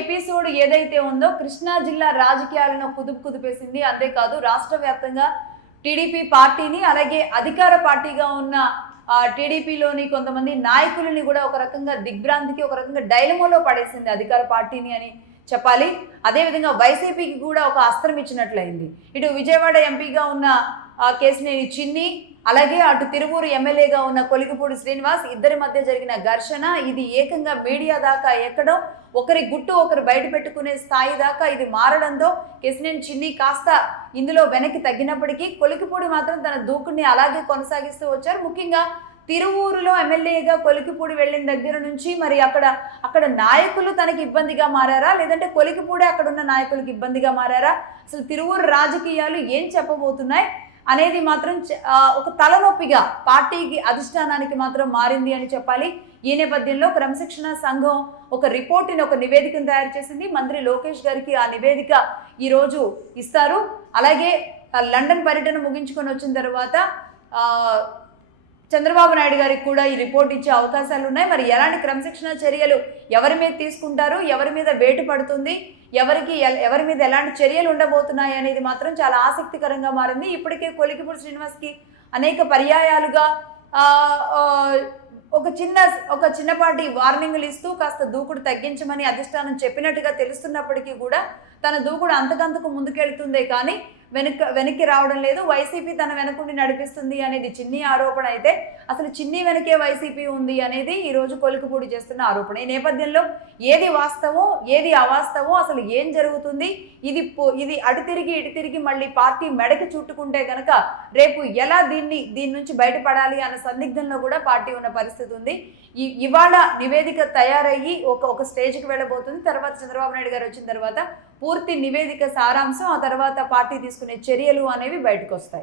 Episode ఏదైతే ఉందో కృష్ణా జిల్లా రాజకీయాలను కుదిపేసింది. అంతేకాదు రాష్ట్ర వ్యాప్తంగా టీడీపీ పార్టీని అలాగే అధికార పార్టీగా ఉన్న టీడీపీలోని కొంతమంది నాయకులని కూడా ఒక రకంగా దిగ్భ్రాంతికి ఒక రకంగా డైలమోలో పడేసింది అధికార పార్టీని అని చెప్పాలి. అదేవిధంగా వైసీపీకి కూడా ఒక అస్త్రం ఇచ్చినట్లయింది. ఇటు విజయవాడ ఎంపీగా ఉన్న కేసినేని చిన్ని అలాగే అటు తిరువూరు ఎమ్మెల్యేగా ఉన్న కొలికిపూడి శ్రీనివాస్ ఇద్దరి మధ్య జరిగిన ఘర్షణ ఇది ఏకంగా మీడియా దాకా ఎక్కడం, ఒకరి గుట్టు ఒకరు బయట పెట్టుకునే స్థాయి దాకా ఇది మారడంతో కేసినేని చిన్ని కాస్త ఇందులో వెనక్కి తగ్గినప్పటికీ కొలికిపూడి మాత్రం తన దూకుడిని అలాగే కొనసాగిస్తూ వచ్చారు. ముఖ్యంగా తిరువూరులో ఎమ్మెల్యేగా కొలికిపూడి వెళ్ళిన దగ్గర నుంచి మరి అక్కడ నాయకులు తనకి ఇబ్బందిగా మారారా, లేదంటే కొలికిపూడి అక్కడ ఉన్న నాయకులకు ఇబ్బందిగా మారారా, అసలు తిరువూరు రాజకీయాలు ఏం చెప్పబోతున్నాయి అనేది మాత్రం ఒక తలనొప్పిగా పార్టీకి అధిష్టానానికి మాత్రం మారింది అని చెప్పాలి. ఈ నేపథ్యంలో క్రమశిక్షణ సంఘం ఒక రిపోర్ట్ని ఒక నివేదికను తయారు చేసింది. మంత్రి లోకేష్ గారికి ఆ నివేదిక ఈరోజు ఇస్తారు. అలాగే లండన్ పర్యటన ముగించుకొని వచ్చిన తర్వాత చంద్రబాబు నాయుడు గారికి కూడా ఈ రిపోర్ట్ ఇచ్చే అవకాశాలు ఉన్నాయి. మరి ఎలాంటి క్రమశిక్షణ చర్యలు ఎవరి మీద తీసుకుంటారు, ఎవరి మీద వేటు పడుతుంది, ఎవరి మీద ఎలాంటి చర్యలు ఉండబోతున్నాయి అనేది మాత్రం చాలా ఆసక్తికరంగా మారింది. ఇప్పటికే కొలికిపూడి శ్రీనివాస్కి అనేక పర్యాయాలుగా ఒక చిన్నపాటి వార్నింగ్లు ఇస్తూ కాస్త దూకుడు తగ్గించమని అధిష్టానం చెప్పినట్టుగా తెలుస్తున్నప్పటికీ కూడా తన దూకుడు అంతకంతకు ముందుకెళ్తుందే కానీ వెనక్కి రావడం లేదు. వైసీపీ తన వెనకుండి నడిపిస్తుంది అనేది చిన్ని ఆరోపణ అయితే అసలు చిన్ని వెనకే వైసీపీ ఉంది అనేది ఈరోజు కొలికిపూడి చేస్తున్న ఆరోపణ. ఈ నేపథ్యంలో ఏది వాస్తవం ఏది అవాస్తవం, అసలు ఏం జరుగుతుంది, ఇది అటు తిరిగి మళ్ళీ పార్టీ మెడకి చుట్టుకుంటే కనుక రేపు ఎలా దీని నుంచి బయటపడాలి అన్న సందిగ్ధంలో కూడా పార్టీ ఉన్న పరిస్థితి ఉంది. ఇవాళ నివేదిక తయారయ్యి ఒక స్టేజ్కి వెళ్ళబోతుంది. తర్వాత చంద్రబాబు నాయుడు గారు వచ్చిన తర్వాత పూర్తి నివేదిక సారాంశం, ఆ తర్వాత పార్టీ తీసుకునే చర్యలు అనేవి బయటకు వస్తాయి.